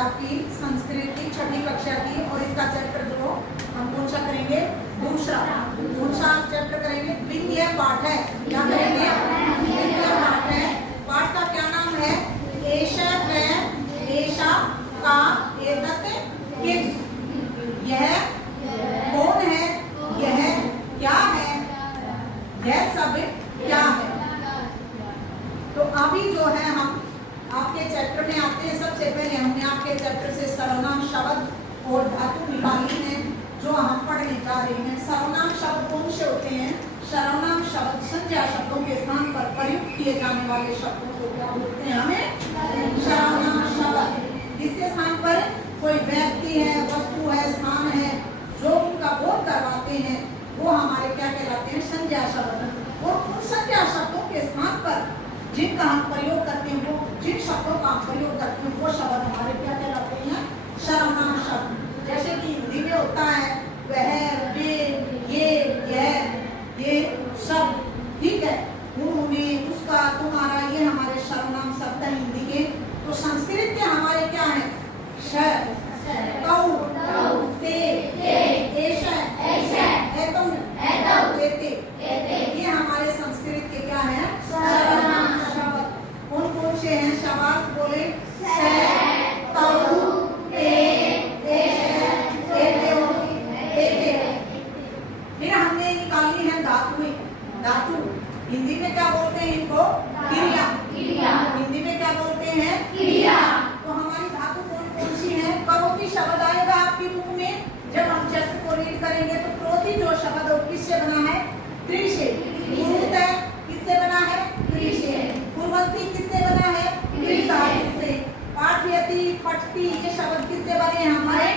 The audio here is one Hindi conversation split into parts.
आपकी संस्कृत की 6वीं कक्षा की, और इसका चैप्टर जो हम कौन सा करेंगे, दूसरा चैप्टर करेंगे। द्वितीय पाठ है, क्या करेंगे, द्वितीय पाठ है। पाठ का क्या नाम है, एषा कै एषा का एतत् किम, यह कौन है, यह क्या है, यह सब क्या है। तो अभी जो है हम आपके चैप्टर में आते हैं। सबसे पहले हमने आपके चैप्टर से सर्वनाम शब्द और धातु निकाली है जो हम पढ़ने जा रहे हैं। सर्वनाम शब्द कौन से होते हैं, सर्वनाम शब्द संज्ञा शब्दों के स्थान पर प्रयुक्त किए जाने वाले शब्दों को क्या बोलते हैं, हमें सर्वनाम शब्द। इसके स्थान पर कोई व्यक्ति है, वस्तु है, स्थान है, जो उनका बोध करवाते हैं वो हमारे क्या कहलाते हैं, संज्ञा शब्द। और उन संज्ञा शब्दों के स्थान पर जिनका हम प्रयोग करते हैं, वो जिन शब्दों का हम प्रयोग करते हैं वो शब्द हमारे क्या कहलाते हैं, सर्वनाम शब्द। जैसे कि हिंदी में होता है वह, वे, ये सब, ठीक है, उन्होंने, उसका, तुम्हारा, ये हमारे सर्वनाम शब्द हैं हिंदी के। तो संस्कृत के हमारे क्या है, श, कौ, ते, एषा, एतौ, एते, ये हमारे संस्कृत के क्या है, सर्वनाम शब्द। कौन से हैं, शाबाश बोले, से, तौ, ते, एषा, एते। फिर हमने निकाली है धातु। हिंदी में क्या बोलते हैं इनको, क्रिया। हिंदी में क्या बोलते हैं, क्रिया। तो हमारी धातु कौन सी है, करोति शब्द आएगा आपकी बुक में जब हम चैप्टर को रीड करेंगे। तो क्रोधी जो शब्द किससे बना है, क्रि से। कुरुत है किससे बना है, क्रि से। कुर्वन्ति किससे बना है, क्रि धातु से। पाठयति, पठति, ये शब्द किससे बने हैं, हमारे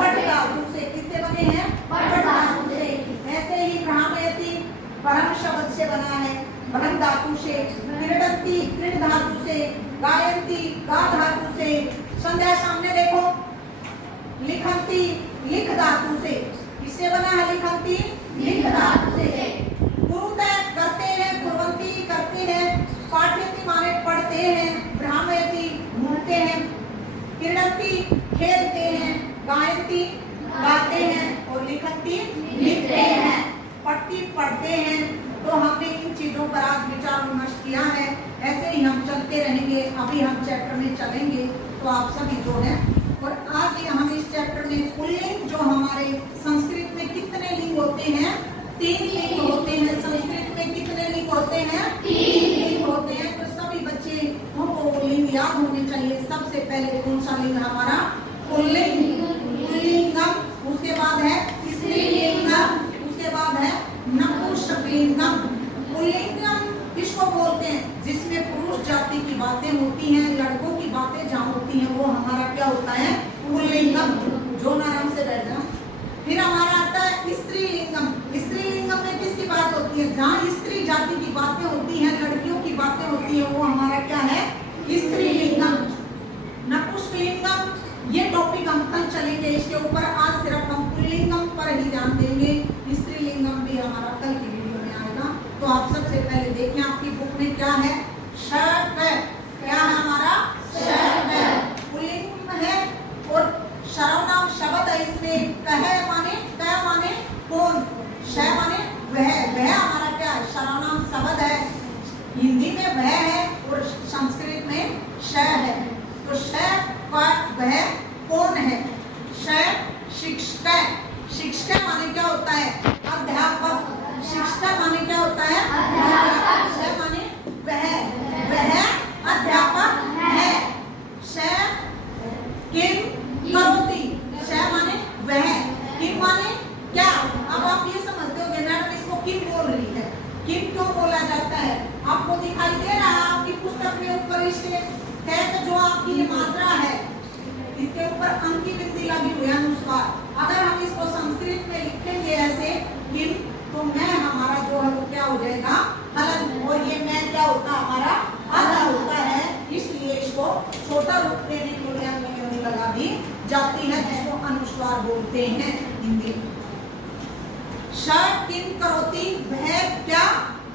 पठ धातु से। किससे बने हैं, पठ धातु से। ऐसे ही भ्रामयति भ्रम शब्द से बना है, भ्रम धातु से। क्रीडन्ति क्रीड धातु से। गायन्ति गा धातु से। संध्या सामने देखो, लिखन्ति लिख धातु से। किससे बना है, लिखन्ति लिख धातु से। कुरुते करते हैं, कुर्वन्ति करते हैं। पाठयति माने पढ़ते हैं। भ्रामयति घूमते हैं। क्रीडन्ति खेलते हैं। गायन्ति गाते हैं। और लिखन्ति लिखते हैं। पढ़ती पढ़ते हैं। तो हमने इन चीजों पर आज विचार विमर्श किया है। ऐसे ही हम चलते रहेंगे। अभी हम चैप्टर में चलेंगे तो आप सभी जो है, और आज हम इस चैप्टर में पुल्लिंग, जो हमारे संस्कृत में कितने लिंग होते हैं, 3 लिंग होते हैं। संस्कृत में कितने लिंग होते हैं, 3 लिंग होते हैं। तो सभी बच्चे को लिंग याद होने चाहिए। सबसे पहले कौन सा लिंग हमारा, पुल्लिंग, पुल्लिंगम। उसके बाद है स्त्रीलिंगम। उसके बाद है नपुंसकलिंगम। पुल्लिंगम किसको बोलते हैं, जिसमें पुरुष जाति की बातें होती हैं, लड़कों की बातें जहाँ होती हैं, वो हमारा क्या होता है, पुल्लिंगम। जो आराम से बैठ जाओ। फिर हमारा आता है स्त्रीलिंगम। स्त्रीलिंगम में किसकी बात होती है, जहाँ स्त्री जाति की बातें होती हैं, लड़कियों की बातें होती है, वो हमारा क्या है, स्त्रीलिंगम। नपुंसकलिंगम, ये टॉपिक हम कल चलेंगे इसके ऊपर। आज सिर्फ हम पुल्लिंगम पर ही ध्यान देंगे। स्त्रीलिंगम भी हमारा कल की वीडियो में आएगा। तो आप सबसे पहले देखें आपकी बुक में क्या है, शर्ट। क्या है हमारा, शर्ट। पुल्लिंग है और सर्वनाम शब्द है इसमें। कह माने कौन, श माने वह हमारा क्या है, सर्वनाम शब्द है। हिंदी में वह है और संस्कृत में श है। तो श वह कौन है, श शिक्षक। शिक्षक माने क्या होता है, अध्यापक। शिक्षक माने क्या होता है, अध्यापक। श माने वह अध्यापक है। श किम करोति, श माने वह, किम माने क्या। अब आप ये समझते होंगे मैडम इसको किम बोल रही है, किम क्यों बोला जाता है। आपको दिखाई दे रहा है आपकी पुस्तक में ऊपर इसके तहत जो आपकी ये मात्रा है, इसके ऊपर अंक की बिंदी लगी हुई है अनुस्वार। अगर हम इसको संस्कृत में लिखेंगे ऐसे किम, तो मैं हमारा जो है वो क्या हो जाएगा, हलन। और ये मैं क्या होता है, हमारा आधा होता है। इसलिए इसको छोटा रूप देने के लिए अंक की बिंदी लगा दी जाती है, जिसको अनुस्वार बोलते हैं हिंदी में। श किम करोति, वह क्या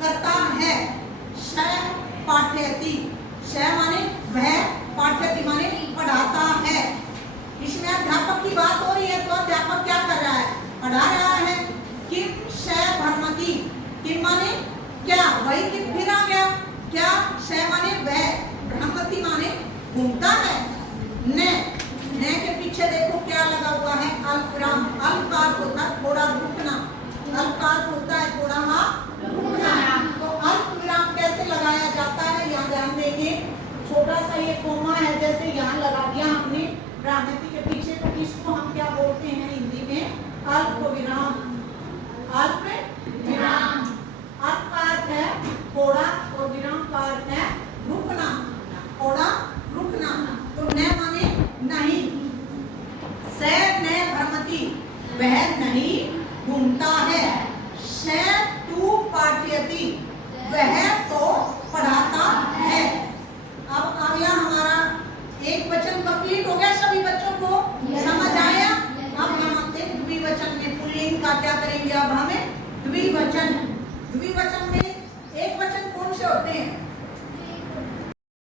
करता है। श पाठयति, श माने वह, पाठयति माने पढ़ाता है। पढ़ा रहा है। किम शय भ्रमति, किम माने क्या, वही किम फिर आ गया, क्या शय माने वह, भ्रमति माने घूमता है। ने के पीछे देखो क्या लगा हुआ है, अल्पविराम। अल्प का अर्थ होता है थोड़ा रुकना, अल्प का अर्थ होता है थोड़ा रुकना। तो अल्प विराम कैसे लगाया जाता है, यहाँ ध्यान देंगे। छोटा सा ये कोमा है, जैसे यहाँ लगा दिया हमने भ्रामति के पीछे, तो इसको हम क्या बोलते हैं हिंदी में, अल्प विराम। अल्प विराम, अल्प का अर्थ है थोड़ा और विराम का अर्थ है रुकना, थोड़ा रुकना। तो न माने नहीं, स न भ्रमति, वह नहीं घूमता है। श तू पाठयति, वह तो पढ़ाता है। अब अगला हमारा एक वचन कंप्लीट हो गया, सभी बच्चों को समझ आया। अब हम अपने द्विवचन में पुल्लिंग का क्या करेंगे, अब हमें द्विवचन